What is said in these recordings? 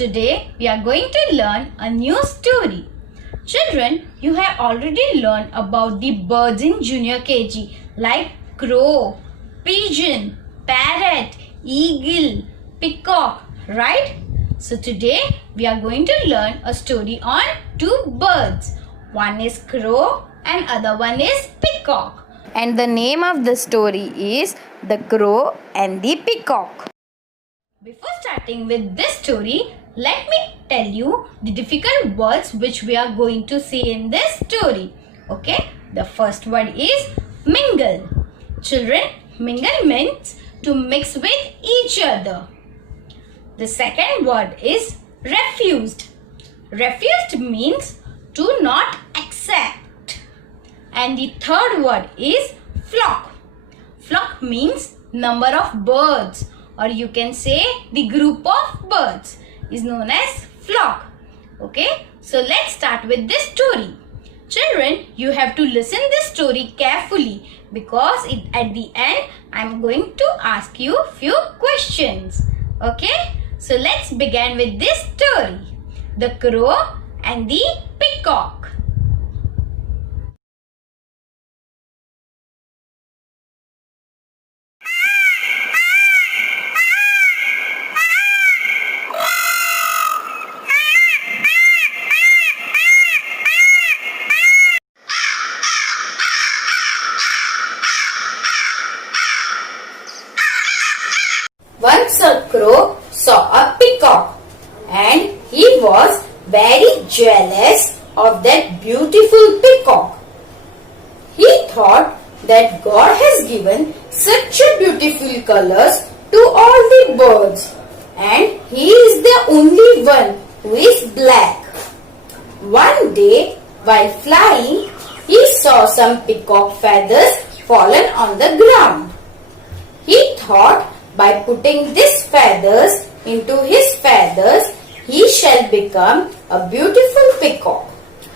Today we are going to learn a new story. Children, you have already learned about the birds in junior KG like crow, pigeon, parrot, eagle, peacock, right? So today we are going to learn a story on two birds. One is crow and other one is peacock. And the name of the story is The Crow and the Peacock. Before starting with this story, let me tell you the difficult words which we are going to see in this story. Okay, the first word is mingle. Children, mingle means to mix with each other. The second word is refused. Refused means to not accept. And the third word is flock. Flock means number of birds, or you can say the group of birds is known as flock. Okay, so let's start with this story. Children, you have to listen this story carefully because at the end I am going to ask you few questions. Okay, so let's begin with this story. The Crow and the Peacock. Once a crow saw a peacock and he was very jealous of that beautiful peacock. He thought that God has given such a beautiful colors to all the birds and he is the only one who is black. One day while flying, he saw some peacock feathers fallen on the ground. He thought by putting these feathers into his feathers, he shall become a beautiful peacock.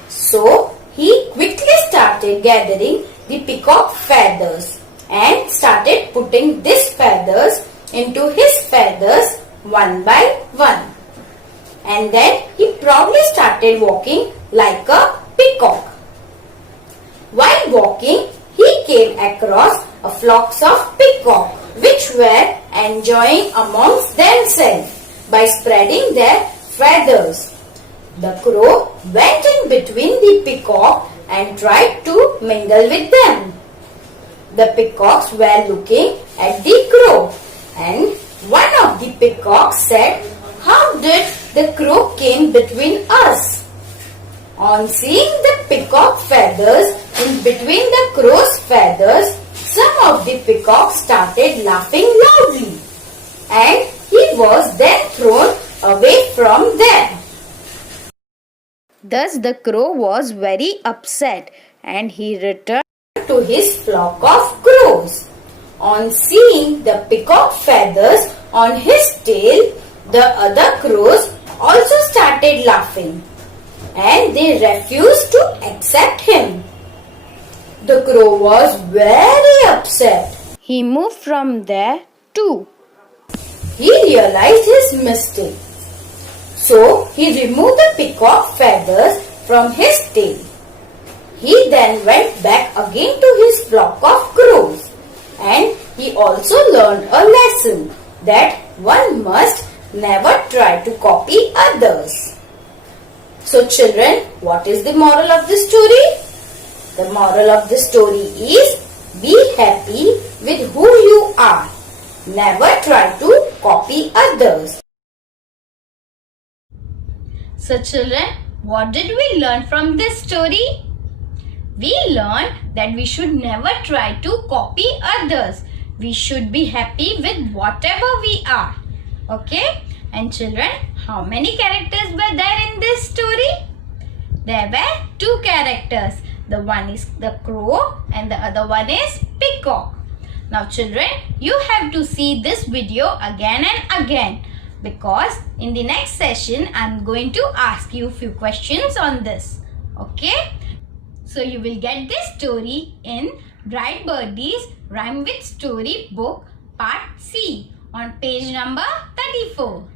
So, he quickly started gathering the peacock feathers and started putting these feathers into his feathers one by one. And then he proudly started walking like a peacock. While walking, he came across a flocks of peacock which were enjoying amongst themselves by spreading their feathers. The crow went in between the peacock and tried to mingle with them. The peacocks were looking at the crow and one of the peacocks said, "How did the crow came between us?" On seeing the peacock feathers in between the crow's feathers, some of the peacocks started laughing loudly and he was then thrown away from them. Thus the crow was very upset and he returned to his flock of crows. On seeing the peacock feathers on his tail, the other crows also started laughing and they refused to accept him. The crow was very upset. He moved from there too. He realized his mistake. So he removed the peacock feathers from his tail. He then went back again to his flock of crows. And he also learned a lesson that one must never try to copy others. So children, what is the moral of the story? The moral of the story is be happy with who you are. Never try to copy others. So children, what did we learn from this story? We learned that we should never try to copy others. We should be happy with whatever we are. Okay? And children, how many characters were there in this story? There were two characters. The one is the crow and the other one is peacock. Now children, you have to see this video again and again because in the next session I am going to ask you few questions on this. Okay? So you will get this story in Bright Birdies Rhyme with Story book part C on page number 34.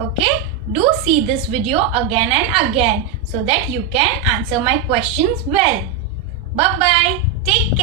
Okay, do see this video again and again so that you can answer my questions well. Bye bye. Take care.